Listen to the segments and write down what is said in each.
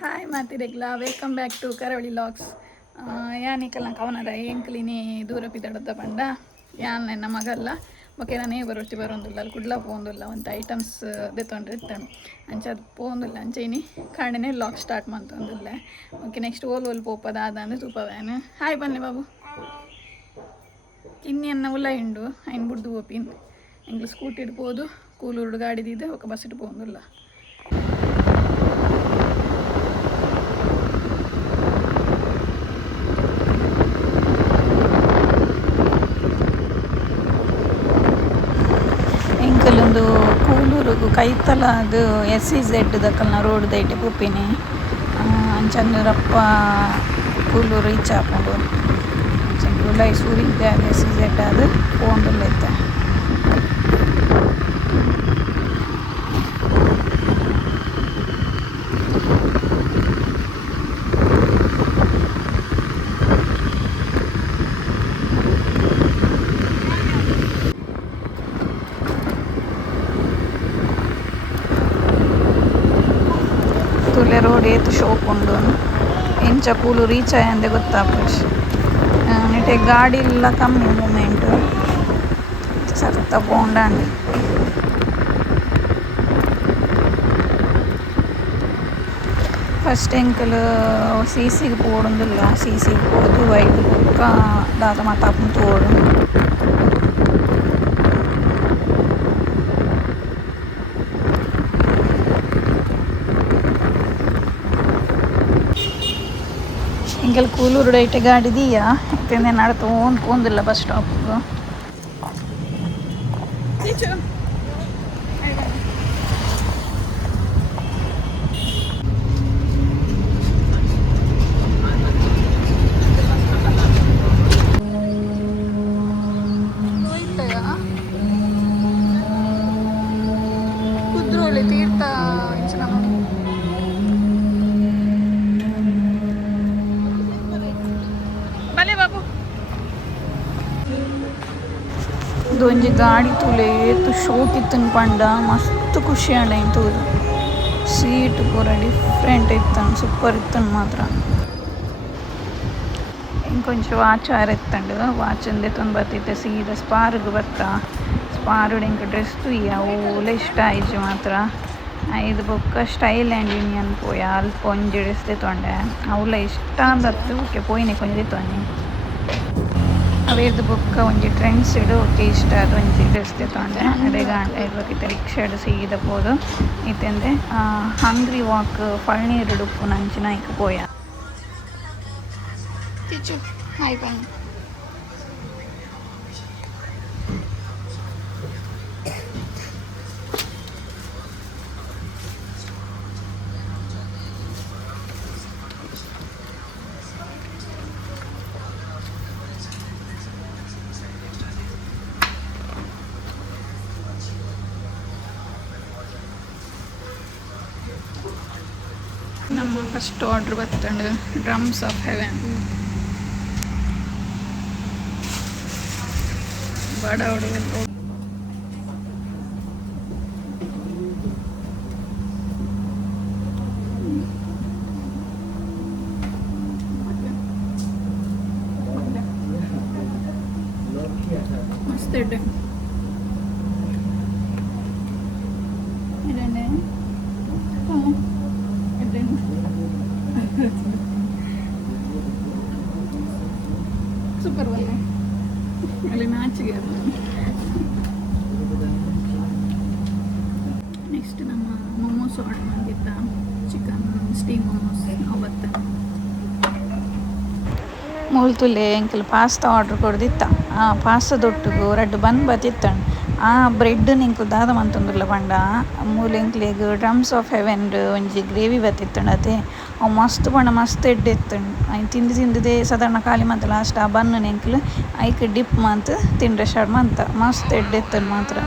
Hi ಮಾತಿರೆಗ್ಲ welcome back to ಕರಾವಳಿ logs. ಯಾನಿಕಲ್ಲ ಕವನರ ಎಂಕ್ಲಿನಿ ದೂರ ಪಿದಡದ ಪಂಡ ಯಾನ್ ನನ್ನ ಮಗಲ್ಲ ಓಕೆ ನಾನೇ ಬರೊಟ್ಟಿ ಬರೋಂದಿಲ್ಲ ಅಲ್ಲಿ ಕುಡ್ಲ ಪೋಂದಿಲ್ಲ ಒಂದು ಐಟಮ್ಸ್ ದೆತ್ತೊಂಡ್ರೆ ಇತ್ತಾನು ಅಂಚದು ಪೋಂದಿಲ್ಲ ಅಂಚೆನಿ ಕಾಂಡನೆ ಲಾಗ್ ಸ್ಟಾರ್ಟ್ ಮಾಡ್ತಂದಿಲ್ಲ. ಓಕೆ ನೆಕ್ಸ್ಟ್ ಓಲ್ ಪೋಪದ ಆದಂದ್ರೆ ತೂಪವ್ಯಾನು. ಹಾಯ್ ಬನ್ನಿ ಬಾಬು ಇನ್ನೆನ್ನ ಉಲ್ಲ ಹಿಂಡು ಐನ್ ಬುಡ್ದು ಓಪಿನ್ ಎಂಗ್ಳು ಸ್ಕೂಟಿ ಇಡ್ಬೋದು ಕೂಲೂರು ಗಾಡಿದಿದ್ದೆ ఒక ಬಸ್ ಇಟ್ಟು ಪೋಂದಿಲ್ಲ. ಎಂಕಲೊಂದು ಕೂಲೂರುಗು ಕೈತಲ ಅದು SEZ ದಕ್ಕಲ್ನ ರೋಡ್ ದೈಟೆ ಪುಪ್ಪಿನಿ ಅಂಚಂದು ರಪ್ಪ ಕೂಲೂರು ರೀಚ್ ಆಪುಂಡು ಲೈ ಸೂರಿದ್ದೆ ಅದು SEZ ಅದು ಪೋಂದುಲ್ಲೈತೆ. ತುಲೆ ರೋಡ್ ಏತು ಶೋಪ್ ಉಂಡು ಇಂಚ ಕೂಲು ರೀಚ್ ಆಯಂದೆ ಗೊತ್ತಾಪುಜಿ ನೆಟೆ ಗಾಡಿ ಎಲ್ಲ ಕಮ್ಮಿ ಮೂಮೆಂಟು ಸರ್ತ ಪೋಂಡಾಂಡಿ. ಫಸ್ಟ್ ಎಂಕಲ್ CCಗೆ ಪೋಡೊಂದಿಲ್ಲ CCಗೆ ಹೋದು ವೈಟ್ ಬುಕ್ಕ ದಾದ ಮಾತಾಪುಂಡು ತೋಡು. ಇಂಕಲ್ ಕೂಲೂರು ಡೈಟೆ ಗಾಡಿ ದಿಯಾ ಇತ್ತಿಂದ ನಡ್ತೋಂದು ಪೋಂದಿಲ್ಲ ಬಸ್ ಸ್ಟಾಪ್ಗೆ. ಕುದ್ರೋಳಿ ತೀರ್ಥ ಬಲೆ ಬಾಬು ಇದೊಂಜಿ ಗಾಡಿ ತೂಲೆ ಏತು ಶೋಕ್ ಇತ್ತನ್ ಪಂಡ ಮಸ್ತ್ ಖುಷಿ ಆಂಡೈನ್ ತೂದು. ಸೀಟ್ ಪೂರ ಡಿಫ್ರೆಂಟ್ ಇತ್ತನ್ ಸೂಪರ್ ಇತ್ತನ್ ಮಾತ್ರ. ಇಂಕೊಂಚ ವಾಚ್ ಇತ್ತಂಡು ವಾಚಂದೆ ತೊಂದು ಬರ್ತಿತ್ತೆ ಸೀದಾ ಸ್ಪಾರ್ಗ್ ಬತ್ತ ಸ್ಪಾರ್ಡ್ ಇಂಕ ಡ್ರೆಸ್ ತುಯ್ಯ ಓಲೆ ಇಷ್ಟ ಆಯ್ಜು ಮಾತ್ರ. ಇದು ಬೊಕ್ಕ ಸ್ಟೈಲ್ ಆ್ಯಂಡ್ ಯೂನಿಯನ್ ಪೋಯ ಅಲ್ಪ ಒಂಜಿ ಡ್ರೆಸ್ ತೊಂಡೆ ಅವಳ ಇಷ್ಟ ಅಂದತ್ತು ಓಕೆ ಪೋಯಿನಿ ಕೊಂಜಿ ತೊಂಡಿ ಅವೇದು ಬೊಕ್ಕ ಒಂಜಿ ಟ್ರೆಂಡ್ಸ್ ಇಡು ಓಕೆ ಇಷ್ಟ ಅದು ಒಂಜಿ ಡ್ರೆಸ್ ತೊಂಡೆ ಅದೇ ಗಾಂಡ ಇರ್ಬೇಕಿತ್ತು ರಿಕ್ಷಾಡ್ ಸೀದ ಪೋದು ಇತ್ತಂದೆ ಹಂಗ್ರಿ ವಾಕ್ ಫಳ್ನೀರು ಡುಪ್ಪು ನಂಚಿನ ಇಕ್ಕ ಪೋಯ. ಹಾಯ್ ಬನ್ನಿ ನಮ್ಮ ಫಸ್ಟ್ ಆರ್ಡ್ರ್ ಬತ್ತಂಡು ಡ್ರಮ್ಸ್ ಆಫ್ ಹೆವೆನ್ ಬಡ ಹುಡುಗರು ಮಸ್ತ್ ಇಡ್ಡೆ ಸೂಪರ್ ಬಲ್ಲ ಅಲ್ಲಿ ಮ್ಯಾಚಿಗೆ ನೆಕ್ಸ್ಟ್ ನಮ್ಮ ಮೊಮೋಸ್ ಆರ್ಡರ್ ಮಾಡಿದ್ದ ಚಿಕನ್ ಸ್ಟೀಮ್ ಮೊಮೋಸ್ ಅವತ್ತು ಮೂಲ್ತುಲೆ ಎಂಕಲ್ ಪಾಸ್ತಾ ಆರ್ಡ್ರ್ ಕೊಡ್ದಿತ್ತ ಪಾಸ್ತಾ ದೊಟ್ಟುಗು ರಡ್ಡು ಬನ್ ಬತ್ತಿತ್ತಂಡು ಆ ಬ್ರೆಡ್ ನಿಂಕು ದಾದ ಮಂತೊಂದುಲ್ಲ ಪಂಡ ಮೂಲೆ ಎಂಕ್ಲೆಗ್ ಡ್ರಮ್ಸ್ ಆಫ್ ಹೆವೆನ್ ಒಂಜಿ ಗ್ರೇವಿ ಬತ್ತಿತ್ತಂಡು ಅದೇ ಅವು ಮಸ್ತ್ ಪಂಡ ಮಸ್ತ್ ಎಡ್ಡೆ ಇತ್ತಂಡು ಐನು ತಿಂದಿದೆ ಸಾಧಾರಣ ಖಾಲಿ ಮಂತ ಲಾಸ್ಟ್ ಆ ಬನ್ನು ಎಂಕ್ಲು ಐಕ್ ಡಿಪ್ ಮಂತ್ ತಿಂಡ್ರೆ ಸ್ಟಾರ್ಟ್ ಮಂತ ಮಸ್ತ್ ಎಡ್ಡೆ ಇತ್ತಂಡು ಮಾತ್ರ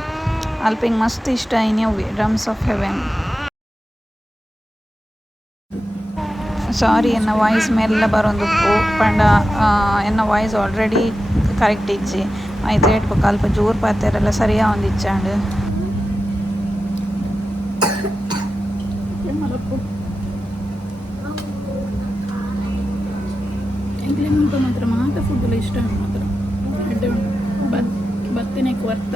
ಅಲ್ಪ ಹಿಂಗೆ ಮಸ್ತ್ ಇಷ್ಟ ಐನಿ ಅವು ಡ್ರಮ್ಸ್ ಆಫ್ ಹೆವೆನ್. ಸಾರಿ ಎನ್ನ ವಾಯ್ಸ್ ಮೆಲ್ಲ ಬರೋಂದು ಪಂಡ ಎನ್ನ ವಾಯ್ಸ್ ಆಲ್ರೆಡಿ ಕರೆಕ್ಟ್ ಇಜ್ಜಿ ಐತೆ ಇಟ್ಬೇಕು ಅಲ್ಪ ಜೋರು ಪಾತೆರೆಲ್ಲ ಸರಿಯಾ ಒಂದು ಇಚ್ಚಾಂಡು ಇಂಕ್ಲೆ ಮುಲ್ಪ ಮಾತ್ರ ಫುಡ್ ಇಷ್ಟ ಮಾತ್ರ ಎಡ್ಡೆ ಬತ್ತಿನ ವರ್ತ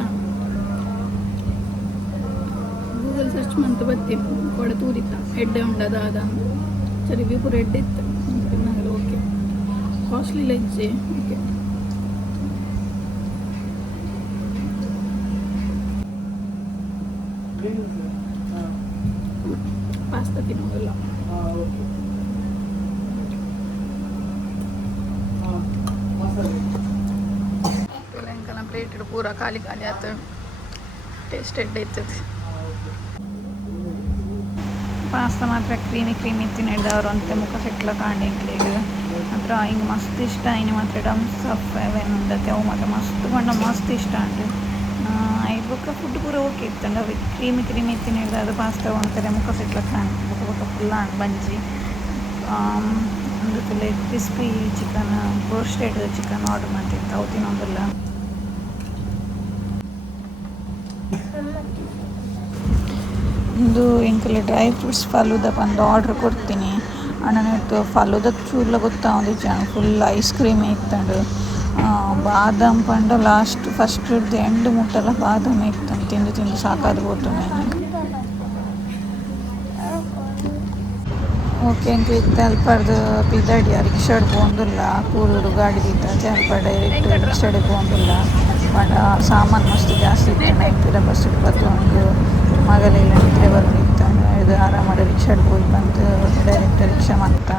ಗೂಗಲ್ ಸರ್ಚ್ ಮಂತ ಬತ್ತಿ ಕೊಡ ತೂರಿತ್ತ ಎಡ್ಡೆ ಉಂಡದ ಸರಿ ಪೂರ ಎಡ್ಡೆ ಇತ್ತು ಓಕೆ ಕಾಸ್ಟ್ಲಿ ಲೆಜ್ಜೆ ಓಕೆ ಪಾಸ್ತಾ ತಿನ್ನೋದಿಲ್ಲ ಪ್ಲೇಟ್ ಪೂರ ಖಾಲಿ ಆಯ್ತು ಟೇಸ್ಟ್ ಎಡ್ಡೆ ಇರ್ತದೆ ಪಾಸ್ತಾ ಮಾತ್ರ ಕ್ರೀಮಿ ತಿನ್ನಿಡ್ದವ್ರು ಅಂತ ಮುಖ ಸೆಟ್ಲ ಕಾಂಡಿಂಗ್ಲಿಗೆ ಮಾತ್ರ ಹಿಂಗೆ ಮಸ್ತ್ ಇಷ್ಟ ಇನ್ನು ಮಾತ್ರ ಡಮ್ಸ್ ಆಫ್ ಎವೆನ್ ಉಂಡತ್ತೆ ಅವು ಮಾತ್ರ ಮಸ್ತ್ ಇಷ್ಟ ಉಂಟು ಐದು ಬೊಕ್ಕ ಫುಡ್ ಪೂರ ಓಕೆ ಇತ್ತಂಡು ಅವು ಕ್ರೀಮಿ ತಿನ್ನಿಡ್ದು ಅದು ಪಾಸ್ತಾ ಒಂಥರ ಮುಖ ಸೆಟ್ಲ ಕಾಣ್ ಬೊಕ್ಕ ಫುಲ್ ಬಂಜಿ ಒಂದು crispy chicken roasted chicken order ಮಾಡ್ತಿತ್ತು ಅವು ತಿನ್ನೋದಿಲ್ಲ ಒಂದು ಇಂಕಲ್ ಡ್ರೈ ಫ್ರೂಟ್ಸ್ ಫಲೂದ ಬಂದು ಆರ್ಡ್ರ್ ಕೊಡ್ತೀನಿ ಅಣ್ಣನಿಟ್ಟು ಫಲೂದ ಚೂರ್ಲ ಗೊತ್ತಾವಂದಿಚ್ಚ ಫುಲ್ ಐಸ್ ಕ್ರೀಮ್ ಇತ್ತಂಡು ಬಾದಾಮ್ ಪಂಡ ಲಾಸ್ಟ್ ಫಸ್ಟ್ ಹಿಡ್ದು ಎಂಡ್ ಮುಟ್ಟಲ್ಲ ಬಾದಾಮ್ ಇತ್ತು ತಿಂದು ಸಾಕಾದ ಹೋತು ನಾನು ಓಕೆ ಇಂಕ ಇತ್ತು ಅಲ್ಪಡ್ದು ಪಿದಾಡಿಯ ರಿಕ್ಷಾಡ್ ಹೋಗಂದಿಲ್ಲ ಕೂರೂರು ಗಾಡಿ ದಿತ್ತ ಅಲ್ಪ ಡೈರೆಕ್ಟ್ ರಿಕ್ಷಾಡ್ ಹೋಗಂದಿಲ್ಲ ಪಂಡ ಸಾಮಾನು ಮಸ್ತ್ ಜಾಸ್ತಿ ಇತ್ತು ನೈಟ್ ಬಸ್ ಬತ್ತೊಂದು ಮಗಲೆಲ್ಲ ನಿದ್ರೆ ಬರ್ತಿತ್ತು ಇದು ಆರಾಮಾಗಿ ರಿಕ್ಷಾಡ್ ಹೋಗಿ ಬಂದು ಡೈರೆಕ್ಟ್ ರಿಕ್ಷಾ ಮಂತ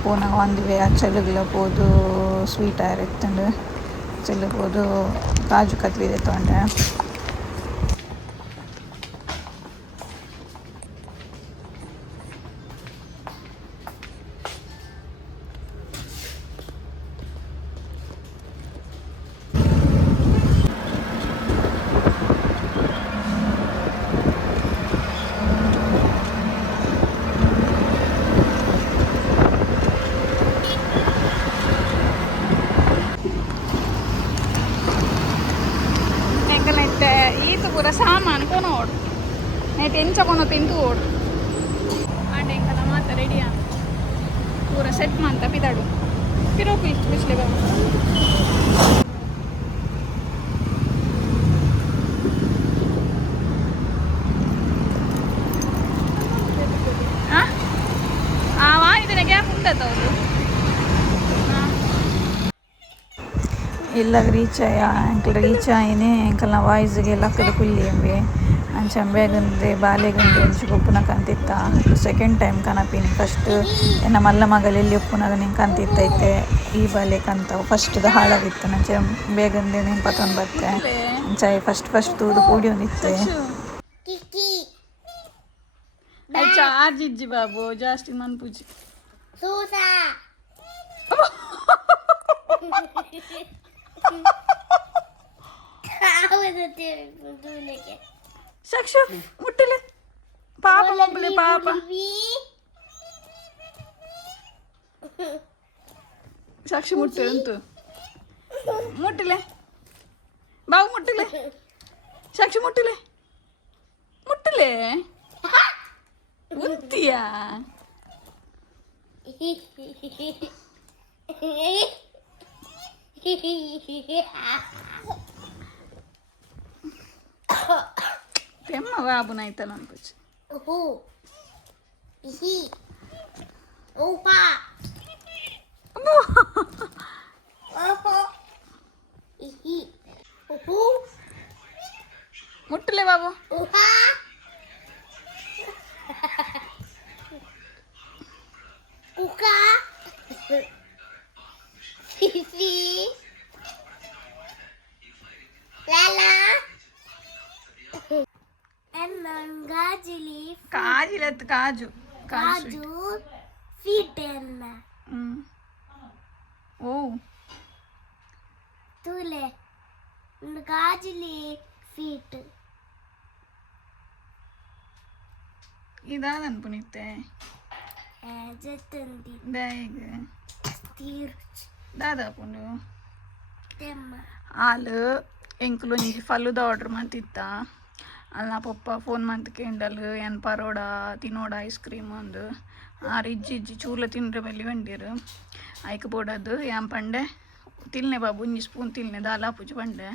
ಪೂನಾಗ ಒಂದು ವೇ ಚಲುಗಿಲ್ಲ ಹೋದು ಸ್ವೀಟ್ ಆಯರ್ ಇತ್ತಂಡು ಚಲುಗ್ ಹೋದು ಕಾಜು ಕತ್ಲಿ ತೊಗೊಂಡೆ ಈತ ಪೂರ ಸಾಮಾನು ಕೊನೋಡು ನೈಟ್ ಎಂಚ ಕೊನೋ ತಿಂದು ಓಡು ಆಂಡೆ ಇಂಕಲ ಮಾತ ರೆಡಿಯಾ ಪೂರ ಸೆಟ್ ಮಂತ ಪಿದಾಡು ಪಿರೋಪಿ ಬಿಸ್ಲೆ ಬಾ ವಾಯಿದಿನ ಗ್ಯಾಪ್ ಉಂಟದ ಅವರು ಇಲ್ಲಾಗ ರೀಚ್ ಆಯಿನೇ ಎಂಕಲ್ನ ವಾಯ್ಸ್ಗೆ ಲಕ್ಕದ ಕುಲ್ಲಿ ಎಂಬೆ ಅಂಚ ಬೇಗಂದ್ರೆ ಬಾಲೆಗಂದ್ರೆ ಒಂಚು ಉಪ್ಪುನ ಕಂತಿತ್ತ ಸೆಕೆಂಡ್ ಟೈಮ್ ಕನಪಿನಿ ಫಸ್ಟ್ ಎನ್ನ ಮಲ್ಲ ಮಗಲೆಲ್ಲಿ ಉಪ್ಪುನಾಗ ನಿಂಗೆ ಕಂತಿತ್ತೈತೆ ಈ ಬಾಲೆ ಕಂತವು ಫಸ್ಟ್ದು ಹಾಳಾಗಿತ್ತು ನಂಚೆ ಬೇಗಂದ್ರೆ ನೀನು ಪತೊಂದು ಬತ್ತೆ ಅಂಚ ಫಸ್ಟ್ ತೂದು ಕೂಡಿ ಒಂದಿತ್ತೆ ಚಾರ್ಜ್ ಇಜ್ಜಿ ಬಾಬು ಜಾಸ್ತಿ ಮನ್ಪುಜಿ ಸಾಕ್ಷು ಮುಟ್ಟಲೆ ಪಾಪ ಮಕ್ಕಳೇ ಪಾಪ ಸಾಕ್ಷಿ ಮುಟ್ಟು ಅಂತು ಮುಟ್ಟಲೆ ಬಾವು ಮುಟ್ಟಲೆ ಸಾಕ್ಷಿ ಮುಟ್ಟಲೆ ಉಂತಿಯಾ తెమ్మ బాబున అయితలు అనిపించి ముట్టలే బాబు కాజులెత్తు కాజు ఫీట్ ఓ తూలే గాజులి ఫీట్ ಇದಾದನ್ಪುನಿತ್ತೆ ಜತ್ತಂದಿ ಬ್ಯಾಗ್ ತೀರ್ಚ್ ದಾದಾಪುಂಡು ತೆಮ್ಮ ಹಾಲು ಎಂಕುಲು ಒಂಜಿ ಫಲೂದ ಆರ್ಡ್ರ್ ಮಾಡ್ತಿತ್ತ ಅಲ್ಲಿ ನಾ ಪಪ್ಪ ಫೋನ್ ಮಾಡ್ತು ಕೇಂಡಲ್ ಏನು ಪರೋಡ ತಿನ್ನೋಡ ಐಸ್ ಕ್ರೀಮ್ ಒಂದು ಇಜ್ಜಿ ಇಜ್ಜಿ ಚೂರ್ಲ ತಿಂದ್ರೆ ಬಲ್ಲಿ ಬಂಡಿರು ಆಯ್ಕೆ ಬೋಡದು ಯಾನ್ ಪಂಡೆ ತಿಲ್ನೆ ಬಾಬು ಒಂಜಿ ಸ್ಪೂನ್ ತಿಲ್ನೆ ದಾಲ ಪೂಜೆ ಪಂಡೆ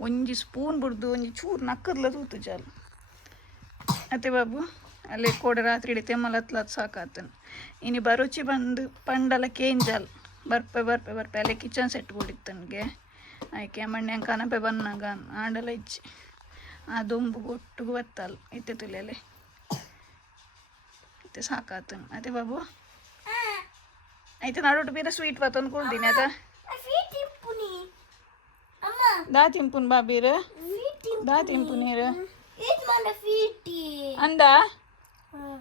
ಒಂಜಿ ಸ್ಪೂನ್ ಬಿಡ್ದು ಒಂಜಿ ಚೂರು ನಕ್ಕರ್ಲ ತೂತು ಜಾಲು ಅತ್ತೆ ಬಾಬು ಅಲ್ಲೇ ಕೋಡೆ ರಾತ್ರಿ ಇಡೀ ತೆಮ್ಮಲ ಹತ್ಲತ್ತು ಸಾಕಾತನು ಇನ್ನು ಬರುಚಿ ಬಂದು ಪಂಡಲ ಕೇಂಜಲ್ ಬರ್ಪೆ ಅಲ್ಲೇ ಕಿಚನ್ ಸೆಟ್ ಕೊಡಿತ್ತು ನನಗೆ ಆಯ್ಕೆ ಮಣ್ಣೆ ಕನಪೆ ಬನ್ನಾಗ ಆಂಡಲ ಇಜ್ಜಿ ಆ ದೊಂಬು ಒಟ್ಟಿಗೆ ಬತ್ತಲ್ಲ ಇತ್ತೆ ತುಲೆಯಲ್ಲೇ ಇತ್ತೆ ಸಾಕಾತನು ಅತ್ತೆ ಬಾಬು ಆಯ್ತು ನಾಡೋಟು ಬೇರೆ ಸ್ವೀಟ್ ಬತ್ತ ಅಂದ್ಕೊಳ್ತೀನಿ ಆಯ್ತಾ ದಾ ತಿಂಪುನ್ ಬಾಬೀರ ದಾ ತಿಂಪು ನೀರು ಅಂದ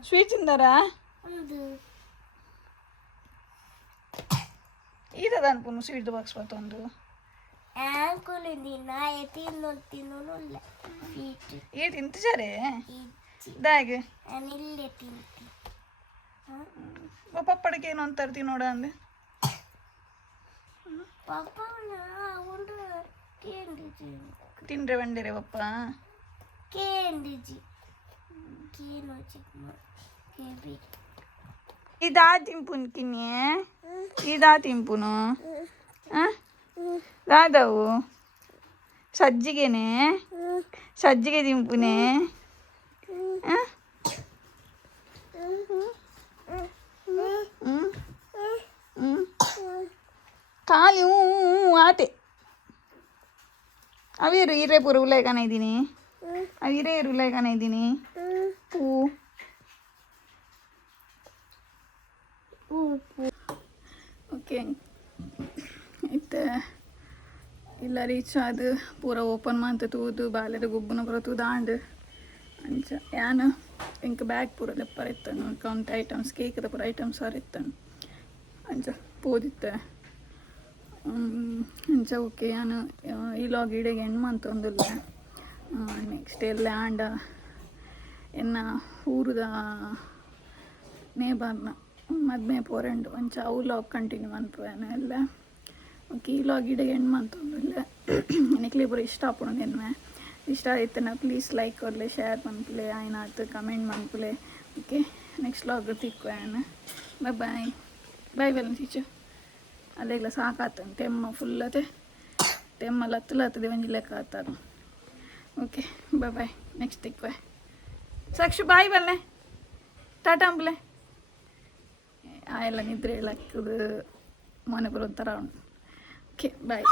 ಸ್ವೀಟ್ ತಿಂದಾರ ಈದದ ಅನ್ಪುನು ಸ್ವೀಟ್ ಬಾಕ್ಸ್ ಬತ್ತೊಂದು ಏ ತಿಂತಿದ್ದಾರೆ ದಾಗೆ ಪಪ್ಪಡಕ್ಕೆ ಏನು ಅಂತಾರೆ ತಿನ್ನೋಡ ಅಂದೆ ತಿಂಡ್ರೆ ಬಂಡಿರೆ ಪಪ್ಪ ಇದಾ ತಿಂಪುನ್ ಕಿನ್ನೆ ಇದಾ ತಿಂಪುನು ದಾದವು ಸಜ್ಜಿಗೆನೆ ಸಜ್ಜಿಗೆ ತಿಂಪುನೆ ಖಾಲಿ ಹ್ಞೂ ಆತೆ ಅವೇರು ಹಿರೇ ಪೂರ ಉಲ್ಲಾಯ್ಕನ ಇದ್ದೀನಿ ಅವು ಹಿರೇರು ಉಲ್ಲಾಯ್ಕನ ಇದ್ದೀನಿ ಹೂ ಓಕೆ ಇತ್ತು ಇಲ್ಲ ರೀಚ್ ಅದು ಪೂರ ಓಪನ್ ಮಾಡ್ತ ತೂದು ಬಾಲ್ಯದ ಗುಬ್ಬನ ಪೂರ ತೂದಾಂಡು ಅಂಚ ಯಾನು ಇಂಕ ಬ್ಯಾಗ್ ಪೂರ ಲೆಪ್ಪರ ಇತ್ತನು ಕೌಂಟ್ ಐಟಮ್ಸ್ ಕೇಕ್ದ ಪೂರ ಐಟಮ್ಸ್ ಅವ್ರ ಇತ್ತನು ಅಂಚ ಪೋದಿತ್ತ ಅಂಚ ಓಕೆ ನಾನು ಈ ಲಾಗ್ ಇಡೆಗೆ ಹೆಣ್ಣು ಮಂತೊಂದಿಲ್ಲ ನೆಕ್ಸ್ಟ್ ಎಲ್ಲ ಆಂಡ ಎನ್ನ ಊರದ ನೇಬರ್ನ ಮದ್ಮೆ ಪೋರೆಂಡು ಒಂಚ ಅವು ಲಾಗ್ ಕಂಟಿನ್ಯೂ ಮನ್ಪುವೇನು ಎಲ್ಲ ಓಕೆ ಈ ಲಾಗ್ ಇಡೆಗೆ ಹೆಣ್ಣು ಮಂತೊಂದಿಲ್ಲ ನೆಕ್ಲಿ ಪೂರ ಇಷ್ಟ ಆಪುಣು ಎನ್ನೆ ಇಷ್ಟ ಆಯ್ತನ ಪ್ಲೀಸ್ ಲೈಕ್ ಕೊಡಲೆ ಶೇರ್ ಮನ್ಪುಲೆ ಆಯ್ನಾಯ್ತು ಕಮೆಂಟ್ ಮನ್ಪುಲೆ ಓಕೆ ನೆಕ್ಸ್ಟ್ ಲಾಗ್ ತಿಕ್ವೇನು ಬಾಯ್ ಬಾಯ್ ಬಾಯ್ ಬೆಲ್ಲ ಟೀಚರ್ ಅಲ್ಲೆಲ್ಲ ಸಾಕಾತ ತೆಮ್ಮ ಫುಲ್ಲತೆ ತೆಮ್ಮಲ್ಲಿ ಹತ್ತಲತ್ತದೆ ಒಂಜಿ ಲೆಕ್ಕ ಆತಾರ ಓಕೆ ಬಾಯ್ ಬಾಯ್ ನೆಕ್ಸ್ಟ್ ತಿಕ್ವೆ ಸಾಕ್ಷಿ ಬಾಯ್ ಬಲ್ಲೆ ಟಾಟಾ ಅಂಬಲೆ ಆ ಎಲ್ಲ ನಿದ್ರೆ ಹೇಳಕ್ಕದು ಮನೆ ಬರೋ ಥರ ಉಂಟು ಓಕೆ ಬಾಯ್